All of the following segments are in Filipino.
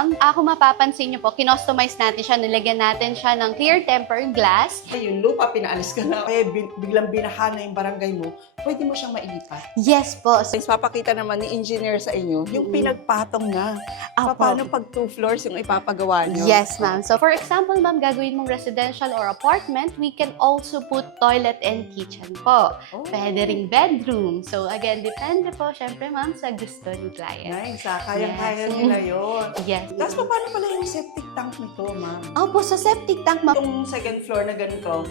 ma'am, kung mapapansin niyo po, kinostomize natin siya, nilagyan natin siya ng clear tempered glass. Yung lupa, pinaalis ka na, kaya biglang binaha na yung barangay mo, pwede mo siyang mailipat. Yes po. Since papakita naman ni engineer sa inyo, yung pinagpatong na. Apo. Paano pag 2 floors yung ipapagawa nyo? Yes, ma'am. So, for example, ma'am, gagawin mong residential or apartment, we can also put toilet and kitchen po. Oh. Pwede ring bedroom. So, again, depende po, syempre, ma'am, sa gusto ni client. Nice, kayang-kaya Yes. nila yun. Yes. Tapos paano pala yung septic tank nito, ma'am? Opo, sa septic tank, ma'am. Itong second floor na ganito,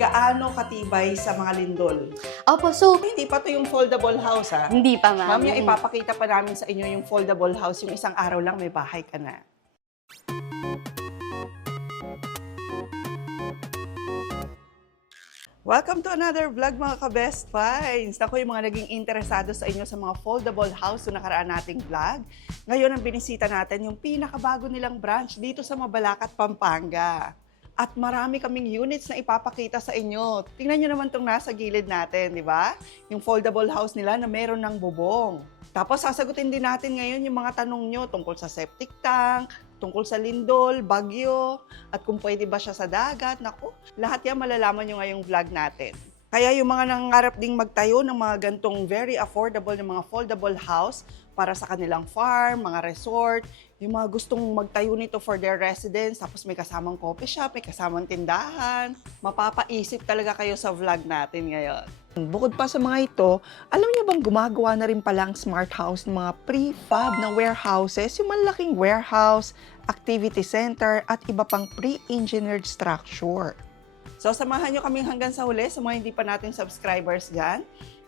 gaano katibay sa mga lindol? Opo, so, Hindi pa to yung foldable house, ha? hindi pa, ma'am. Mamaya ipapakita pa namin sa inyo yung foldable house, yung isang araw lang may bahay ka na. Welcome to another vlog mga ka-Best Finds. Ako yung mga naging interesado sa inyo sa mga foldable house na nakaraan nating vlog. Ngayon ang binisita natin yung pinakabago nilang branch dito sa Mabalacat, Pampanga. At marami kaming units na ipapakita sa inyo. Tingnan nyo naman itong nasa gilid natin, di ba? Yung foldable house nila na meron ng bubong. Tapos sasagutin din natin ngayon yung mga tanong nyo tungkol sa septic tank, tungkol sa lindol, bagyo, at kung pwede ba siya sa dagat. Naku, lahat yan malalaman nyo ngayong vlog natin. Kaya yung mga nangangarap ding magtayo ng mga gantong very affordable na mga foldable house para sa kanilang farm, mga resort, yung mga gustong magtayo nito for their residence, tapos may kasamang coffee shop, may kasamang tindahan, mapapaisip talaga kayo sa vlog natin ngayon. Bukod pa sa mga ito, alam niyo bang gumagawa na rin palang smart house ng mga prefab na warehouses, yung malaking warehouse, activity center, at iba pang pre-engineered structure. So samahan nyo kaming hanggang sa huli sa mga hindi pa nating subscribers dyan.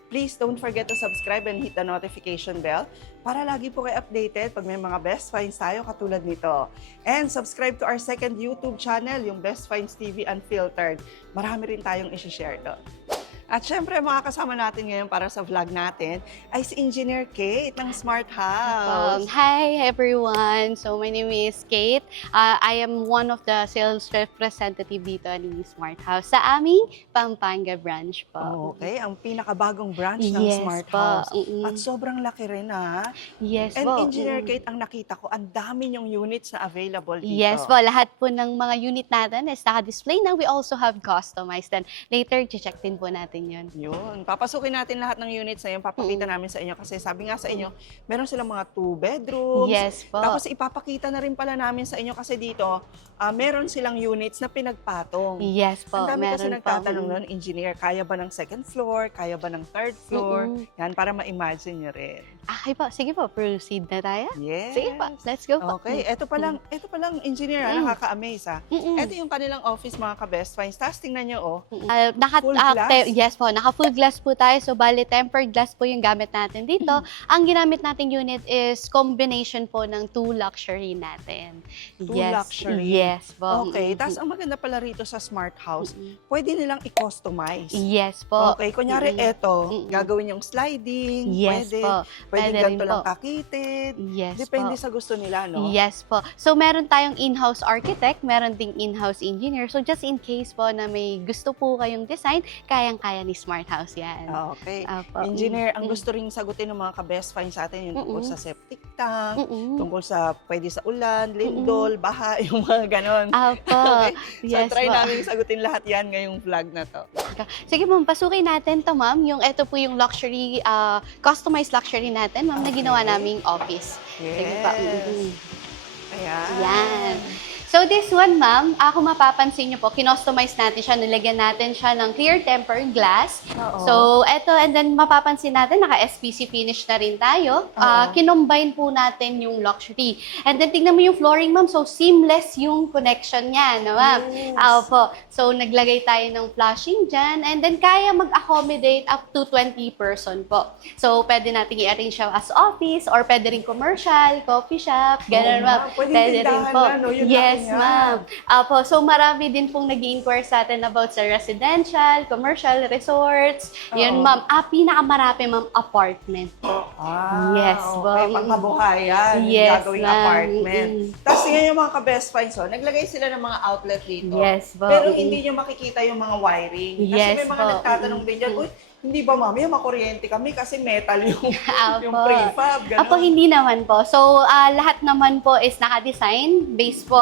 Please don't forget to subscribe and hit the notification bell para lagi po kayo updated pag may mga Best Finds tayo katulad nito. And subscribe to our second YouTube channel, yung Best Finds TV Unfiltered. Marami rin tayong isi-share doon. At syempre, mga kasama natin ngayon para sa vlog natin ay si Engineer Kate ng Smart House. Hi everyone. So my name is Kate. I am one of the sales representative dito ni Smart House sa aming Pampanga branch po. Okay, ang pinakabagong branch ng Yes Smart po. House. Mm-mm. At sobrang laki rin, ha? Yes And po. Engineer Mm-mm. Kate, ang nakita ko, ang dami niyong units na available dito. Yes po, lahat po ng mga unit natin is naka-display na. We also have customized. Then later, check din po natin yun. Yun. Papasukin natin lahat ng units na yun. Papakita namin sa inyo. Kasi sabi nga sa inyo, meron silang mga 2 bedrooms. Yes po. Tapos ipapakita na rin pala namin sa inyo kasi dito, meron silang units na pinagpatong. Yes po, Ang dami kasi meron po. nagtatanong nun, engineer, kaya ba ng second floor? Kaya ba ng third floor? Mm-mm. Yan, para ma-imagine nyo rin. Okay po, sige po, proceed na tayo. Yes. Sige po, let's go po. Okay, ito pa lang engineer, nakaka-amaze, ha? Mm-mm. Ito yung kanilang office, mga ka-Best Finds. Tapos tingnan nyo, oh. Full glass? Yes po, naka-full glass po tayo. So, bali, tempered glass po yung gamit natin dito. Ang ginamit nating unit is combination po ng 2 luxury natin. 2 Yes. luxury? Yes po. Okay, tapos ang maganda pala rito sa Smart House, pwede nilang i-customize. Yes po. Okay, kunyari eto, Mm-mm. gagawin yung sliding, Yes pwede. po. Pwede Pwede ganito rin lang po. kakitid. Yes Depende po. sa gusto nila, no? Yes po. So, meron tayong in-house architect, meron ding in-house engineer. So, just in case po na may gusto po kayong design, kayang-kaya ni Smart House yan. Okay. Apo. Engineer, ang gusto rin sagutin ng mga ka-Best Finds sa atin, yung tungkol sa septic tank, tungkol sa pwede sa ulan, lindol, baha, yung mga ganon. Apo. Okay. So, Yes try po. namin sagutin lahat yan ngayong vlog na to. Sige ma'am, pasukin natin to ma'am. Ito po yung luxury, customized luxury natin ma'am na ginawa naming office. Sige po. Yes. Ayan. Yan. So this one ma'am, kung mapapansin niyo po, kinostomize natin siya, nilagyan natin siya ng clear tempered glass. Oo. So ito, and then mapapansin natin, naka-SPC finish na rin tayo. Kinombine po natin yung luxury. And then tignan mo yung flooring ma'am, so seamless yung connection niya, no ma'am? Yes. Opo. So naglagay tayo ng flashing dyan, and then kaya mag-accommodate up to 20 person po. So pwede natin i-arrange siya as office, or pwede rin commercial, coffee shop, gano'n ma'am. Pwede tindahan na, no? Yun Yes, lang yan. ma'am. Apo, so marami din pong nag-inquire sa atin about sa residential, commercial, resorts. Yun, ma'am. Pinakamarami, ma'am, apartment. Yes, okay. ma'am. Pangkabuhayan, Yes, gagawing ma'am. apartment. Tapos ngayon yung mga ka-Best Finds, naglagay sila ng mga outlet dito. Yes, ma'am. Pero hindi nyo makikita yung mga wiring. Kasi Yes, may mga po. nagtatanong din dyan, uy, hindi ba mami, makuryente kami kasi metal yung, yung Apo. prefab, gano'n. Apo, hindi naman po. So, lahat naman po is naka-design based po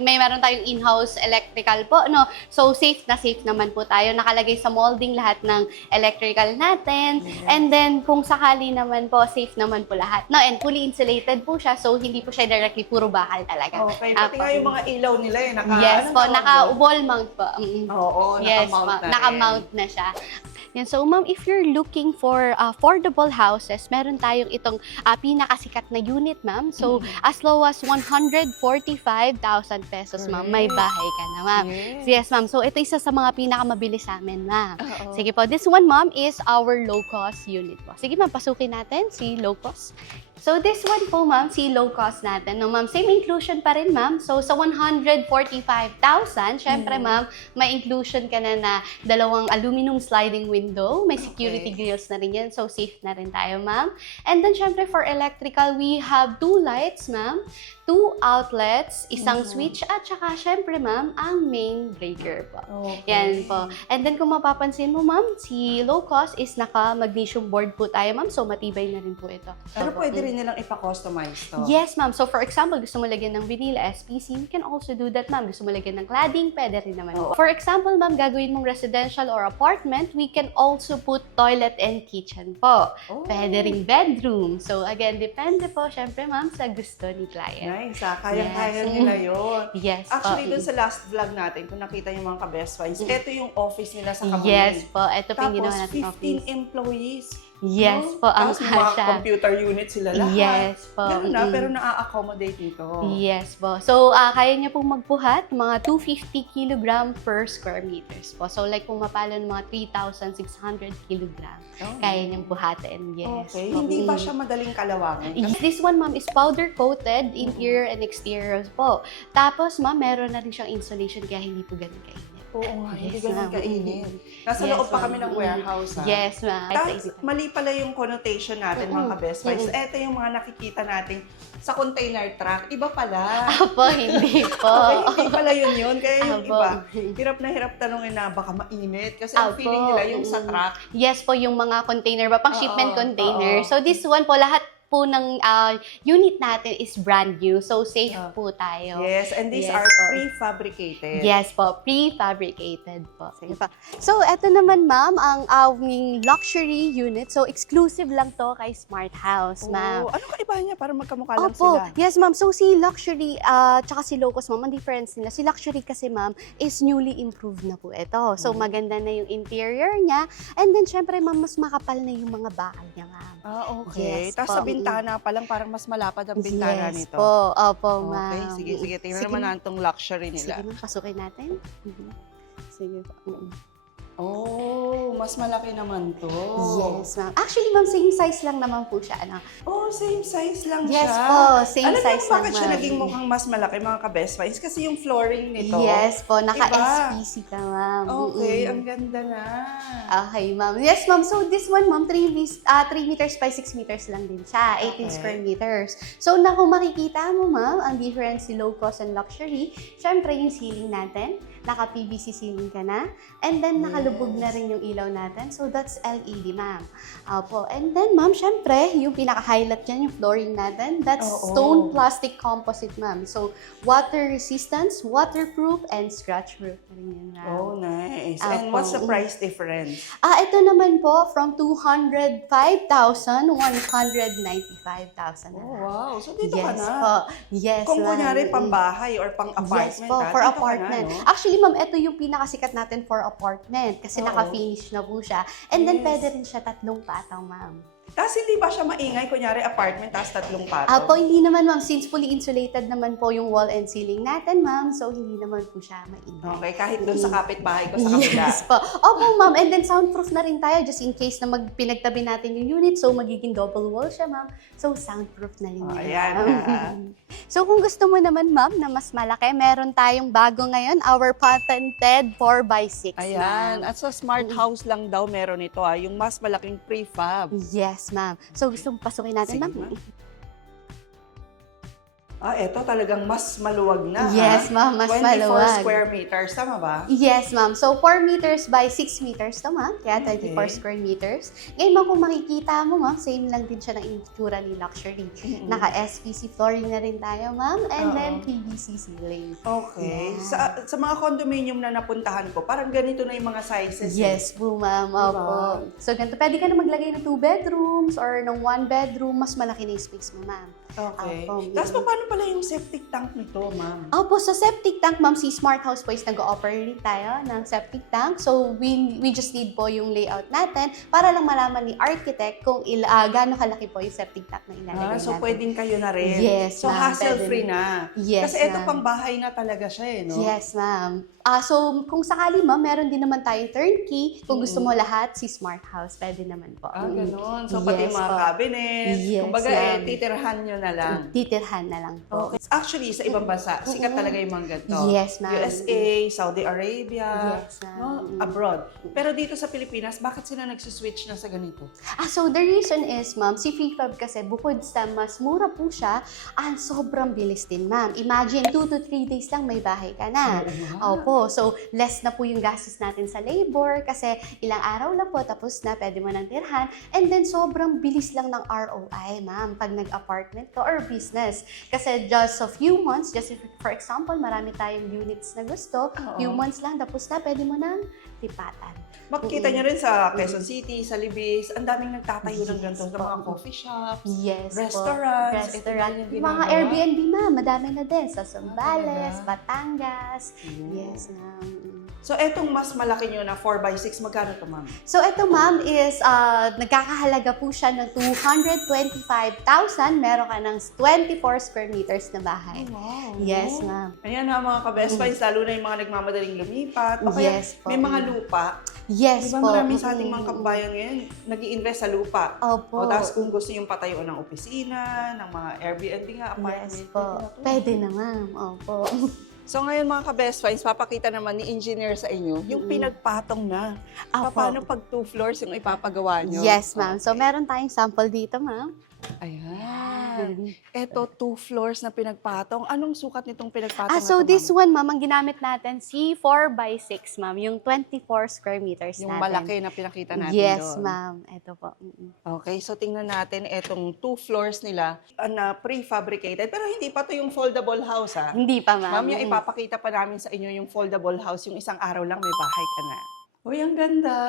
meron tayong in-house electrical po, no? So, safe naman po tayo. Nakalagay sa molding lahat ng electrical natin. Yes. And then, kung sakali naman po, safe naman po lahat. No? And fully insulated po siya. So, hindi po siya directly puro bakal talaga. Okay, pati Apo. nga yung mga ilaw nila Yes anong po, tawag doon? naka-wall mount po. Oo, Yes, naka-mount na rin. naka-mount na siya. Yan. So, ma'am, if you're looking for affordable houses, meron tayong itong pinakasikat na unit, ma'am. So, as low as 145,000 pesos, ma'am, may Correct. bahay ka na, ma'am. Yes. Yes, ma'am. So, ito isa sa mga pinakamabilis sa amin, ma'am. Oo. Sige po, this one, ma'am, is our low-cost unit po. Sige, ma'am, pasukin natin si low-cost. So, this one po, ma'am, si low-cost natin. No, ma'am, same inclusion pa rin, ma'am. So, sa 145,000, syempre, ma'am, may inclusion ka na dalawang aluminum sliding window. May security Okay. grills na rin yan. So, safe na rin tayo, ma'am. And then, syempre, for electrical, we have 2 lights, ma'am. 2 outlets, isang switch, at saka, syempre, ma'am, ang main breaker po. Okay. Yan po. And then kung mapapansin mo, ma'am, si low cost is naka-magnesium board po tayo, ma'am. So, matibay na rin po ito. Pero pwede rin nilang ipa-customize to. Yes, ma'am. So, for example, gusto mo lagyan ng vanilla SPC, you can also do that, ma'am. Gusto mo lagyan ng cladding, pwede rin naman. Oo. For example, ma'am, gagawin mong residential or apartment, we can also put toilet and kitchen po. Oh. Pwede ring bedroom. So, again, depende po, syempre, ma'am, sa gusto ni client. Nice, kayang-kaya Yes. nila yun. Yes Actually, po. dun sa last vlog natin, kung nakita yung mga ka-best finds, ito yung office nila sa Kamuning. Yes po. Ito po yung Tapos, ginawa natin 15 office. employees. Yes no? po, ang Tapos, yung mga kasya. computer unit sila lahat. Yes po. Ganun na, Mm-mm. pero na-accommodate nito. Yes po. So, kaya niya pong magbuhat mga 250 kg per square meters po. So, like kung mapalo ng mga 3,600 kg, Oh. kaya niyang buhatin. Yes. Okay. po. Hindi ba Mm. siya madaling kalawangin? Yes. This one, ma'am, is powder-coated interior and exterior po. Tapos, ma'am, meron na rin siyang insulation kaya hindi po ganun kainit. Oo nga, hindi Yes, ganun ma'am. kainit. Nasa Yes, loob pa ma'am. kami ng warehouse, ha? Yes, ma'am. Tapos, mali pala yung connotation natin, mga ka-best finds. Ito yung mga nakikita natin sa container truck. Iba pala. Apo, hindi po. Okay, hindi pala yun. Kaya yung Apo. iba, hirap na hirap tanongin na baka mainit. Kasi ang Apo. feeling nila yung sa truck. Yes po, yung mga container ba, pang shipment Oo, container. oo. So this one po, lahat po ng unit natin is brand new. So safe po tayo. Yes, and these Yes are po. prefabricated. Yes po, prefabricated po. Sige pa. So, eto naman, ma'am, ang aming luxury unit. So, exclusive lang to kay Smart House, ma'am. Oh, ano kaiba niya para magkamukha lang Opo, sila? yes ma'am. So si luxury tsaka si low cost ma'am, ang difference nila. Si luxury kasi ma'am is newly improved na po ito. So maganda na yung interior niya. And then syempre ma'am, mas makapal na yung mga bakal niya ma'am. Okay. Yes Tapos po. sa bintana pa lang, parang mas malapad ang bintana Yes nito. po. Opo ma'am. Okay, sige, sige. Tingnan Sige, naman ma'am. natin tong luxury Sige nila. ma'am, pasukin natin. Sige po. Oh, mas malaki naman to. Yes ma'am. Actually ma'am, same size lang naman po siya. Ano? Oh, same size lang Yes siya. po, same Alam size mo bakit lang, siya ma'am. naging mukhang mas malaki, mga ka-best finds? Kasi yung flooring nito. Yes po, Iba. naka-SPC ka ma'am. Okay, Mm-mm. ang ganda na. Okay, ma'am. Yes, ma'am. So, this one, ma'am, 3 meters by 6 meters lang din siya. 18 Okay. square meters. So, na kung makikita mo, ma'am, ang difference si low cost and luxury, syempre yung ceiling natin, naka-PVC ceiling ka na, and then nakalubog na rin yung ilaw natin. So, that's LED, ma'am. Opo. And then, ma'am, syempre, yung pinaka-highlight dyan, yung flooring natin, that's Oo. stone plastic composite, ma'am. So, water resistance, waterproof, and scratch-proof na rin yun, ma'am. Oh, nice. Apo. And what's the price difference? Ito naman po, from 205,000, 195,000 na Oh, lang. wow. So, dito ka Yes na. po. Yes, Kung ma'am. kunyari pambahay or pang-apartment, Yes po, ha? for Dito ka apartment. Na, no? Actually, ma'am, ito yung pinakasikat natin for apartment kasi Oo. naka-finish na po siya. And then, Yes. pwede rin siya 3 patong, ma'am. Tapos hindi ba siya maingay? Kunyari apartment, tapos 3 patong? Apo, hindi naman, ma'am. Since fully insulated naman po yung wall and ceiling natin, ma'am. So, hindi naman po siya maingay. Okay, kahit doon sa kapitbahay ko sa kabila. Yes po. Opo, ma'am. And then soundproof na rin tayo just in case na pinagtabi natin yung unit. So, magiging double wall siya, ma'am. So, soundproof na rin Oh, yun, ayan, ma'am. ha. So, kung gusto mo naman, ma'am, na mas malaki, meron tayong bago ngayon, our patented 4x6, Ayan. ma'am. At sa smart house lang daw meron ito, yung mas malaking prefab. Yes, ma'am. So, gusto mo pasukin natin, Sige, ma'am? ma'am. Eto talagang mas maluwag na, Yes, ma'am, mas 24 maluwag. square meters, tama ba? Yes, ma'am. So, 4 meters by 6 meters to, ma'am. Kaya 24 Okay. square meters. Ngayon, ma'am, kung makikita mo, ma'am, same lang din siya ng itsura ni luxury. Mm-mm. Naka-SPC flooring na rin tayo, ma'am. And Oo. then, PVC ceiling. Okay. Yeah. Sa mga condominium na napuntahan ko, parang ganito na yung mga sizes. Yes po, ma'am. Opo. So, ganito. Pwede ka na maglagay ng 2 bedrooms or ng 1 bedroom. Mas malaki na yung space mo, ma'am. Okay. Opo. Tapos paano pala yung septic tank nito, ma'am? Opo, sa septic tank, ma'am, si Smart House po is nag-ooperate tayo ng septic tank. So, we just need po yung layout natin para lang malaman ni architect kung gaano kalaki po yung septic tank na ilalagay So natin. pwedeng kayo na rin. Yes, So ma'am, hassle-free pwede na. Yes, Kasi ito ma'am. pang bahay na talaga siya no? Yes, ma'am. So, kung sakali, ma'am, meron din naman tayong turnkey. Kung gusto mo lahat, si Smart House, pwede naman po. Ganun. So pati Yes yung mga po. cabinets, Yes, kumbaga ma'am. titirhan nyo na lang. Titirhan na lang po. Okay. Actually, sa ibang bansa, sikat talaga yung mga ganito. Yes, ma'am. USA, Saudi Arabia, Yes, ma'am. no? Abroad. Pero dito sa Pilipinas, bakit sila nagsiswitch na sa ganito? So the reason is, ma'am, si prefab kasi bukod sa mas mura po siya, sobrang bilis din, ma'am. Imagine, 2 to 3 days lang may bahay ka na. Opo. So, less na po yung gastos natin sa labor kasi ilang araw lang po, tapos na, pwede mo nang tirhan. And then, sobrang bilis lang ng ROI, ma'am, pag nag-apartment ka or business. Kasi just a few months, just if, for example, marami tayong units na gusto, few months lang, tapos na, pwede mo nang tipatan. Makikita nyo rin sa Quezon City, sa Libis, ang daming nagtatayo ng ganito ng mga coffee shops, Yes restaurants. po. Restaurant. Ito na yung Yung mga ginagawa. Airbnb, ma'am, madami na din. Sa Zambales, talaga? Batangas. Oo. Yes, ma'am. So, etong mas malaki nyo na 4x6, magkano to, ma'am? So, ito, ma'am, is nagkakahalaga po siya ng 225,000. Meron ka ng 24 square meters na bahay. Wow. Yes, ma'am. Ayan ha, mga ka-best finds, lalo na yung mga nagmamadaling lumipat. O kaya, Yes po. may mga lupa. Yes Di ba po. marami sa ating mga kabayan ngayon, nag-i-invest sa lupa. Opo. O tapos kung gusto yung patayo ng opisina, ng mga Airbnb nga, apartment. Yes po. Pwede na, ma'am. Opo. So ngayon mga ka-best finds, papakita naman ni engineer sa inyo yung pinagpatong na. Opo. Paano pag 2 floors yung ipapagawa nyo? Yes, ma'am. So, meron tayong sample dito, ma'am. Ayan. Ito, 2 floors na pinagpatong. Anong sukat nitong pinagpatong na So to, this ma'am? one, ma'am, ang ginamit natin, si 4x6, ma'am. Yung 24 square meters Yung natin. malaki na pinakita natin Yes, doon. ma'am. Ito po. Okay, so tingnan natin itong 2 floors nila na prefabricated. Pero hindi pa to yung foldable house, ha? Hindi pa, ma'am. Mamaya ipapakita pa namin sa inyo yung foldable house. Yung isang araw lang may bahay ka na. Uy, ang ganda!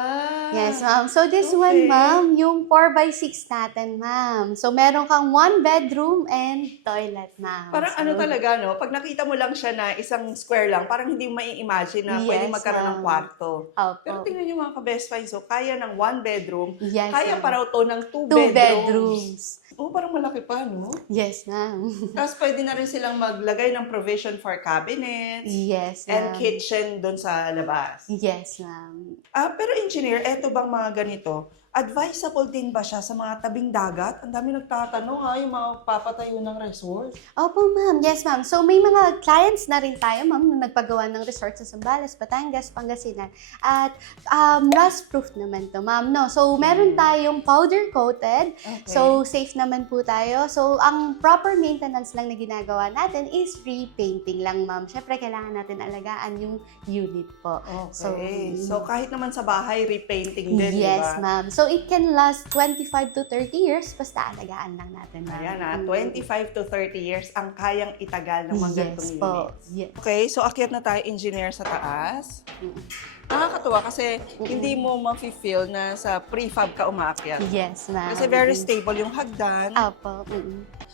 Yes, ma'am. So this Okay. one, ma'am, yung 4x6 natin, ma'am. So meron kang 1 bedroom and toilet, ma'am. Parang So, ano talaga, no? Pag nakita mo lang siya na isang square lang, parang hindi mo mai-imagine na Yes, pwede magkaroon ng ma'am. kwarto. Opo. Pero tingnan niyo mga ka-best finds, so kaya ng 1 bedroom, Yes, kaya ma'am. pa raw to ng 2 2 bedrooms. bedrooms. Oh, parang malaki pa, no? Yes, ma'am. Tapos pwede na rin silang maglagay ng provision for cabinets Yes, and ma'am. kitchen doon sa labas. Yes, ma'am. Pero engineer, eto bang mga ganito, advisable din ba siya sa mga tabing dagat? Ang dami nagtatanong yung mga papatayo ng resort. Opo, ma'am. Yes, ma'am. So, may mga clients na rin tayo, ma'am, na nagpagawa ng resort sa Zambales, Batangas, Pangasinan. At rust-proof naman to, ma'am. No? So, meron tayong powder-coated. Okay. So, safe naman po tayo. So, ang proper maintenance lang na ginagawa natin is repainting lang, ma'am. Siyempre, kailangan natin alagaan yung unit po. Okay. So, kahit naman sa bahay, repainting din, di Yes, ba? ma'am. So, it can last 25 to 30 years, basta alagaan lang natin, ma'am. Ayan 25 to 30 years ang kayang itagal ng mga ganitong Yes po. units. Yes. Okay, so akyat na tayo, engineer, sa taas. Nakakatuwa kasi hindi mo ma-feel na sa prefab ka umaakyat. Yes, ma'am. Kasi very stable yung hagdan. Opo.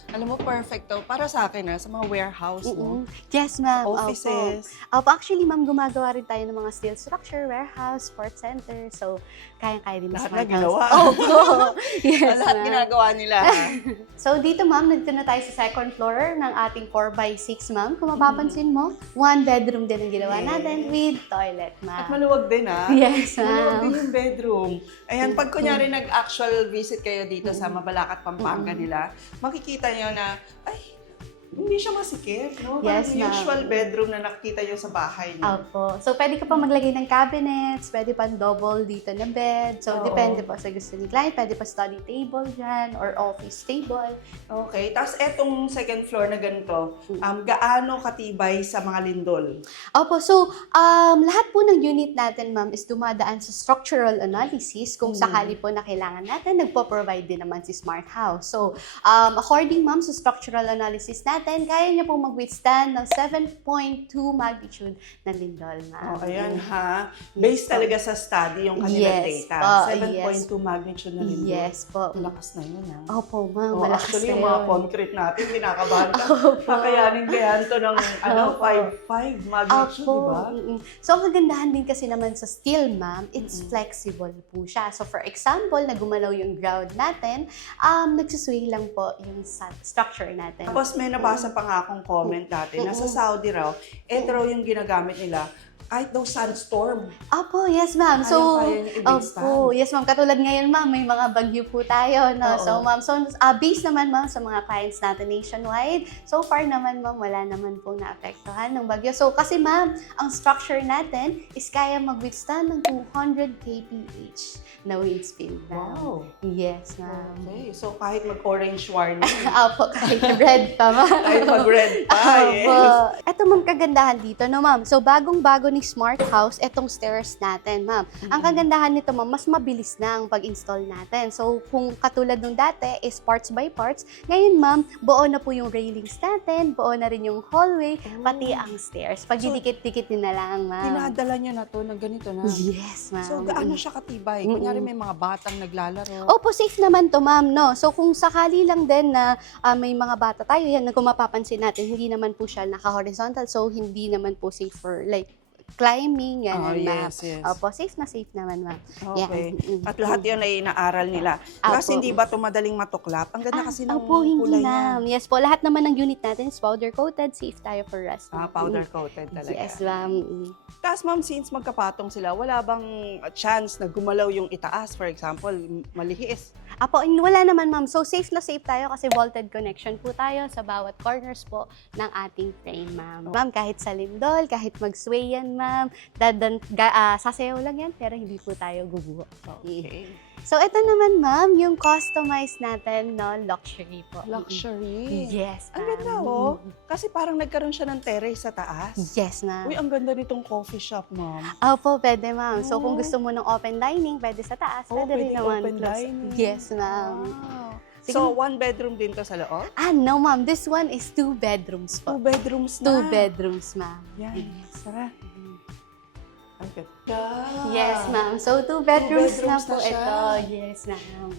Alam mo, perfect to. Para sa akin, sa mga warehouse, no? Yes, ma'am. Offices. Opo. Actually, ma'am, gumagawa rin tayo ng mga steel structure, warehouse, sport center. So, kayang-kaya din Lahat sa na mga ginawa. Opo. Yes, Lahat ma'am. ginagawa nila. So, dito, ma'am, nandito na tayo sa second floor ng ating 4x6, ma'am. Kung mapapansin mo, 1 bedroom din ang ginawa Yes. natin with toilet, At ma'am. maluwag din, Yes, Maluwag ma'am. din yung bedroom. Ayan, pag kunyari nag-actual visit kayo dito sa Mabalacat, Pampanga nila, makikita nyo na, ay, Hindi siya masikip, no? Yes, Parang ma'am. usual bedroom na nakikita nyo sa bahay niyo. Opo. So, pwede ka pa maglagay ng cabinets, pwede pa double dito na bed. So, Oo. depende po sa gusto ni client. Pwede pa study table dyan or office table. Okay. Tapos etong second floor na ganito, gaano katibay sa mga lindol? Opo, so lahat po ng unit natin, ma'am, is dumadaan sa structural analysis. Kung sakali po na kailangan natin, nagpo-provide din naman si Smart House. So, according, ma'am, sa structural analysis natin, kaya niya pong mag-withstand ng 7.2 magnitude na lindol, ma'am. Oh, ayan ha. Based talaga sa study yung kanilang Yes, data. yes. 7.2 magnitude na lindol. Yes po. Malakas na yun ha. Opo, ma'am, Oh, malakas actually, na yung mga yun. concrete natin, kinakabahan ka. Opo. Kakayanin kaya to ng Opo. 5 magnitude, Opo. di ba? So, ang kagandahan din kasi naman sa steel, ma'am, it's flexible po siya. So, for example, na gumalaw yung ground natin, nagsusway lang po yung structure natin. Tapos may nabasa pa nga akong comment dati na sa Saudi raw, ito raw yung ginagamit nila kahit daw sandstorm. Opo, yes, ma'am. So, Kaya yung i-withstand. opo, yes, ma'am. Katulad ngayon, ma'am, may mga bagyo po tayo, no? Oo. So, ma'am, based naman, ma'am, sa mga clients natin nationwide, so far naman, ma'am, wala naman pong naapektuhan ng bagyo. So, kasi, ma'am, ang structure natin is kaya mag-withstand ng 200 kph na wind speed, ma'am. Wow. Yes, ma'am. Okay, so kahit mag-orange warning, Opo, kahit red pa, ma'am. kahit mag-red pa, yes. Opo. Ito, ma'am, kagandahan dito, no, ma'am? So, bagong-bago ni Smart House, etong stairs natin, ma'am. Ang kagandahan nito, ma'am, mas mabilis na ang pag-install natin. So, kung katulad nung dati is parts by parts, ngayon, ma'am, buo na po yung railings natin, buo na rin yung hallway, pati ang stairs. Pag didikit-dikit na lang, ma'am. Dinadala niya na to ng ganito na. Yes, ma'am. So, gaano siya katibay? Kunyari may mga batang naglalaro. Opo, safe naman to, ma'am, no? So, kung sakali lang din na may mga bata tayo, yan, kung mapapansin natin, hindi naman po siya naka-horizontal, so hindi naman po safe for, like, climbing, yan, Oh, ma'am. yes, yes. Opo, safe naman, ma'am. Okay. Yan. At lahat yun ay inaaral nila. Kasi Apo. hindi ba ito madaling matuklap? Ang ganda kasi ng Opo, hindi, kulay ma'am. niya. Yes po, lahat naman ng unit natin is powder-coated, safe tayo for rest. Powder coated talaga. Yes, ma'am. Tapos ma'am, since magkapatong sila, wala bang chance na gumalaw yung itaas? For example, malihis. Apo, wala naman, ma'am. So, safe na safe tayo kasi vaulted connection po tayo sa bawat corners po ng ating frame, ma'am. Ma'am, kahit sa lindol, kahit mag-sway yan, ma'am, sasayaw lang yan, pero hindi po tayo guguho. Okay. So, ito naman, ma'am, yung customized natin, no, luxury po. Luxury. Yes, Ang ma'am. ganda oh. Kasi parang nagkaroon siya ng terrace sa taas. Yes, ma'am. Uy, ang ganda nitong coffee shop, ma'am. Opo, pwede, ma'am. So, kung Oh. gusto mo ng open dining, pwede sa taas. Oh, Pwede rin pwede naman open close. dining. Yes, ma'am. Wow. Sige. So, one bedroom din to sa loob? No, ma'am. This one is 2 bedrooms Two po. bedrooms na. 2 bedrooms, ma'am. Yan. Tara. Ang ganda. Yes, ma'am. So, 2 bedrooms, na bedrooms po na siya. ito. Yes, ma'am.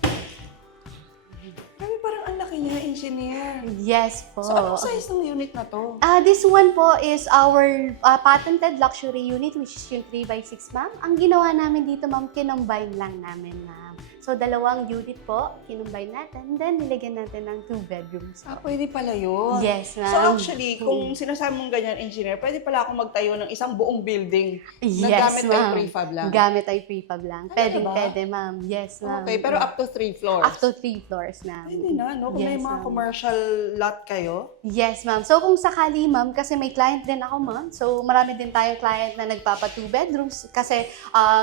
Grabe, parang ang laki niya, engineer. Yes po. So, anong size ng unit na to? This one po is our patented luxury unit, which is yung 3x6, ma'am. Ang ginawa namin dito, ma'am, kinombine lang namin, ma'am. So, dalawang unit po, kinombine natin, then nilagyan natin ng 2 bedrooms. Pwede pala yun. Yes, ma'am. So, actually, kung sinasabi mong ganyan, engineer, pwede pala akong magtayo ng isang buong building na Yes, gamit ay ma'am. prefab lang. Gamit ay prefab lang. Talaga ba? Pwede, ma'am. Yes, ma'am. Okay, pero up to 3 floors. Up to 3 floors, ma'am. Pwede na, no? Kung may Yes, mga ma'am. commercial lot kayo. Yes, ma'am. So, kung sakali, ma'am, kasi may client din ako, ma'am. So, marami din tayong client na nagpapa 2 bedrooms kasi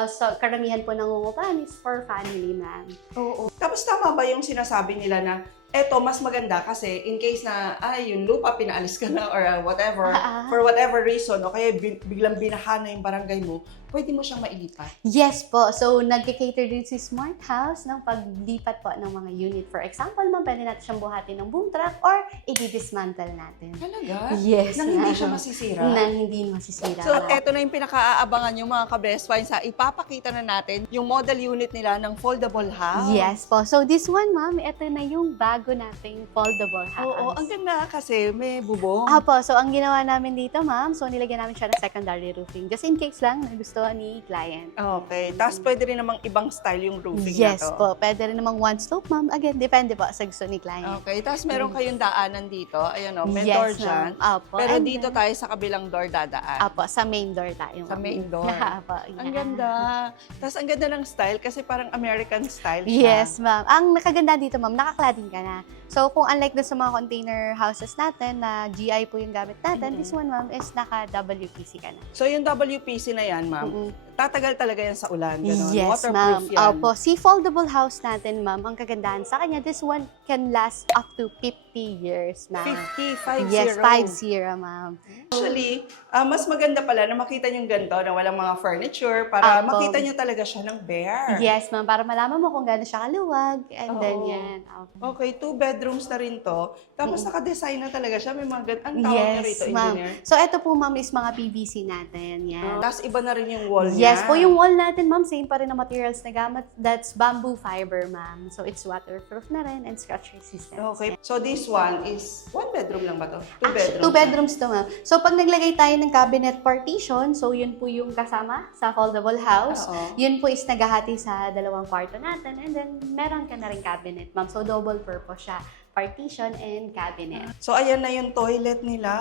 sa karamihan po nangungupahan is for family, ma'am. Oo. Tapos tama ba yung sinasabi nila na eto, mas maganda kasi in case na, yung lupa, pinaalis ka na or whatever, for whatever reason, o kaya biglang binaha na yung barangay mo, pwede mo siyang mailipat. Yes po. So, nag-cater din si Smart House ng paglipat po ng mga unit. For example, ma'am, pwede natin siyang buhatin ng boom truck or i-dismantle natin. Talaga? Yes, Nang hindi ma'am. siya masisira? Nang hindi masisira. So, eto na yung pinaka-aabangan yung mga ka-best finds ha. Ipapakita na natin yung model unit nila ng foldable house. Yes po. So, this one, ma'am, ito na yung bago nating foldable house. Oo, ang ganda kasi may bubong. Apo, so ang ginawa namin dito, ma'am, so nilagyan namin siya ng secondary roofing. Just in case lang na gusto ni client. Okay. Tapos pwede rin namang ibang style yung roofing Yes na to. po. Pwede rin namang one slope, ma'am. Again, depende po sa gusto ni client. Okay. Tapos meron kayong daanan dito. Ayan o, may Yes, door ma'am. dyan. Apo. Pero And dito then- tayo sa kabilang door dadaan. Apo, sa main door tayo. Sa ma'am. main door. Apo, Ang yeah. ganda. Tapos ang ganda ng style kasi parang American style siya. Yes, ma'am. Ang nakaganda dito, ma'am, naka-cladding ka na. So kung unlike dun sa mga container houses natin na GI po yung gamit natin, this one ma'am is naka-WPC ka na. So yung WPC na yan, ma'am, tatagal talaga yan sa ulan, gano'n? Yes, ma'am. Waterproof yan. Opo. Si foldable house natin, ma'am, ang kagandahan sa kanya, this one can last up to 50 years, ma'am. 50. Yes, 50, ma'am. Actually, mas maganda pala na makita nyo ganito na walang mga furniture para Apo. makita nyo talaga siya ng bare. Yes, ma'am. Para malaman mo kung gaano siya kaluwag. And then Oo. yan. Opo. Okay, 2 bedrooms na rin to. Tapos naka-design na talaga siya. May mga ang tawag nyo rito, Yes, ma'am. engineer. So, ito po, ma'am, is mga PVC natin. Yan. Tapos iba na rin yung wall niya. Yes po, yung wall natin, ma'am, same pa rin na materials na gamit. That's bamboo fiber, ma'am. So, it's waterproof na rin and scratch resistant. Okay, so this one is 1 bedroom lang ba to? 2 bedrooms? 2 bedrooms to, ma'am. So, pag naglagay tayo ng cabinet partition, so yun po yung kasama sa foldable house. Oo. Yun po is naghahati sa 2 kwarto natin. And then, meron ka na rin cabinet, ma'am. So, double purpose siya. Partition and cabinet. So, ayan na yung toilet nila.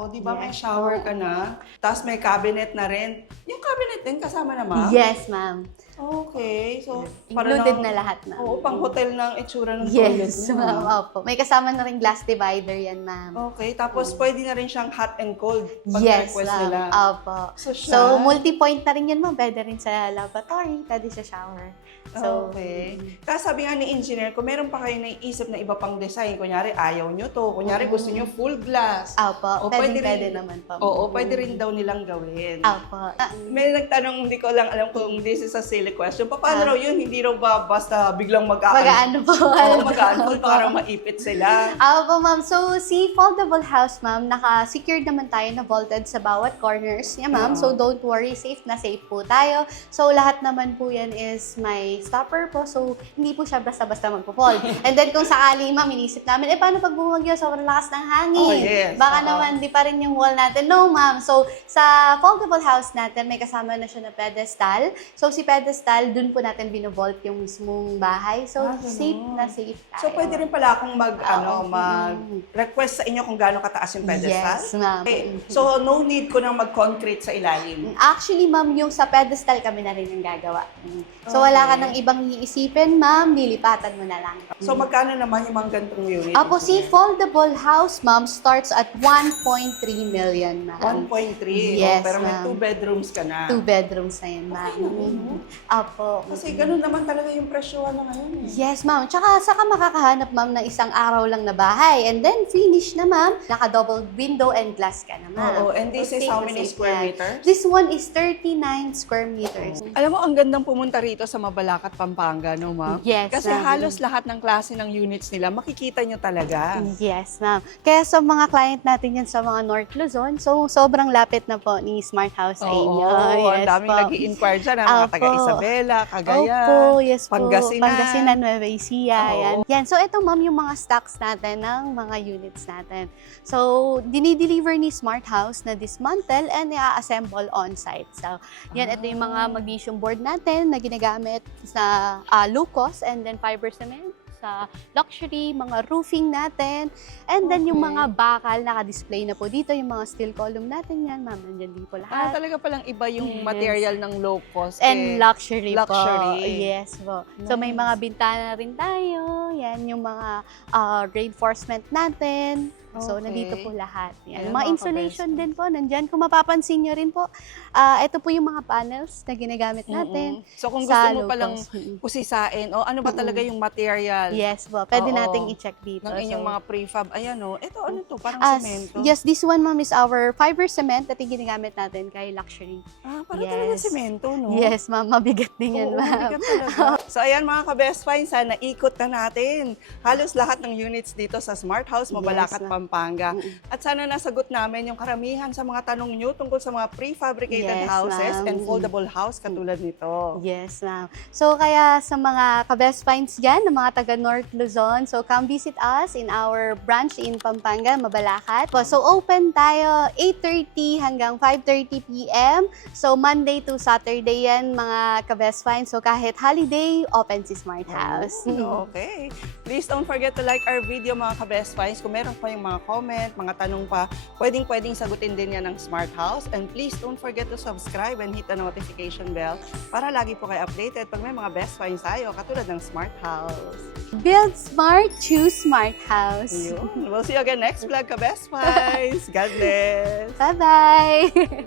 O, di ba may Yes. shower ka na? Tapos may cabinet na rin. Yung cabinet din kasama na, ma'am? Yes, ma'am. Okay. So, Included na lahat, ma'am. Oo, pang hotel ng itsura ng toilet Yes, niya. ma'am. Opo. May kasama na rin glass divider yan, ma'am. Okay. Tapos, pwede na rin siyang hot and cold pag Yes, request ma'am. nila. Opo. So, siya- So, multi-point na rin yun, ma'am. Pwede rin sa lavatory, pwede sa shower. So, Okay. Tapos sabi nga ni engineer, kung meron pa kayo naiisip na iba pang design, kunyari ayaw nyo to, kunyari gusto nyo full glass. Opo. O, Pwede naman po. Oo, pwede rin daw nilang gawin. Opo. May nagtanong, hindi ko lang alam kung this is a silly question. Paano raw yun? Hindi raw ba basta biglang Mag-aano po. Oo, mag-unfold, para maipit sila. Opo, ma'am. So, si foldable house, ma'am, naka-secured naman tayo na vaulted sa bawat corners niya, ma'am. Oo. So, don't worry, safe na safe po tayo. So, lahat naman po yan is may stopper po. So, hindi po siya basta-basta magpo-fold. And then, kung sakali, ma'am, inisip namin, paano pag bumagyo, sobrang lakas ng hangin? Oh, yes. Baka Oo. naman, di pa rin yung wall natin. No, ma'am. So, sa foldable house natin, may kasama na siya na pedestal. So, si pedestal, dun po natin binovolt yung mismong bahay. So, Ganun. safe na safe tayo. So, pwede rin pala akong Oo. mag-request sa inyo kung gaano kataas yung pedestal? Yes, ma'am. Okay. So, no need ko nang mag-concrete sa ilalim. Actually, ma'am, yung sa pedestal kami na rin ang gagawa. So, wala ka nang ibang iisipin, ma'am. Lilipatan mo na lang. So, magkano naman yung mga gantong unit? Apo, si foldable house, ma'am, starts at 1.3 million, ma'am. 1.3. Yes, pero may ma'am. 2 bedrooms ka na. 2 bedrooms na yun, ma'am. Okay naman, no? Apo. Kasi ganun naman talaga yung presyo na ngayon eh. Yes, ma'am. Tsaka, saka makakahanap, ma'am, ng isang araw lang na bahay. And then, finish na, ma'am. Naka-double window and glass ka na, ma'am. Oo, and this So, is safe how na many safe square yan. meters? This one is 39 square meters. Alam mo, ang gandang pumunta rito sa Mabalacat, Pampanga, no, ma'am? Yes, Kasi ma'am. halos lahat ng klase ng units nila, makikita nyo talaga. Yes, ma'am. Kaya sa mga client natin yan sa mga North Luzon, so sobrang lapit na po ni Smart House sa inyo. Oo, ang Yes daming po. nag-i-inquire dyan, ang mga Apo. taga Isabela, Cagayan, Opo, yes po. Pangasinan. Pangasinan, Nueva Ecija, Oo. yan. Yan, so ito ma'am yung mga stocks natin ng mga units natin. So, dinideliver ni Smart House na dismantle and i-assemble on-site. So, yan, ito yung mga magnesium board natin na ginagamit sa low cost and then fiber cement sa luxury, mga roofing natin. And then yung Okay. mga bakal, naka-display na po dito, yung mga steel column natin yan, ma'am, nandyan din po lahat. Talaga palang iba yung Yes. material ng low cost. And luxury po. luxury. Yes po. So may mga bintana rin tayo. Yan yung mga reinforcement natin. So Okay. nandito po lahat. Yan. Ayan, Mga mga insulation kabest. din po. Nandyan. Kung mapapansin nyo rin po, ito po yung mga panels na ginagamit natin. So kung sa gusto mo low palang cost. usisain, o ano ba talaga yung material Yes po. Pwede Oo. nating i-check dito. ng inyong So, mga prefab? Ayan o, ito ano to, parang semento. Yes, this one ma'am is our fiber cement na ginagamit natin kay luxury. Parang talaga Yes. semento, no? Yes ma'am, mabigat din yan Oo, ma'am. bigat talaga. So ayan mga ka-best finds, naikot na natin halos lahat ng units dito sa Smart House, Mabalacat, Yes, Pampanga. At sana nasagot namin yung karamihan sa mga tanong nyo tungkol sa mga prefabricated Yes, houses ma'am. and foldable house katulad nito. Yes, ma'am. So, kaya sa mga ka-best finds dyan, ng mga taga North Luzon, so come visit us in our branch in Pampanga, Mabalacat. So, open tayo 8:30 hanggang 5:30 p.m. So, Monday to Saturday yan, mga ka-best finds. So, kahit holiday, open si Smart House. Okay. Okay. Please don't forget to like our video mga ka-Best Finds. Kung meron pa yung mga comment, mga tanong pa, pwedeng sagutin din yan ng Smart House. And please don't forget to subscribe and hit the notification bell para lagi po kayo updated pag may mga Best Finds tayo katulad ng Smart House. Build smart, choose Smart House. Yun. We'll see you again next vlog ka-Best Finds. God bless! Bye-bye!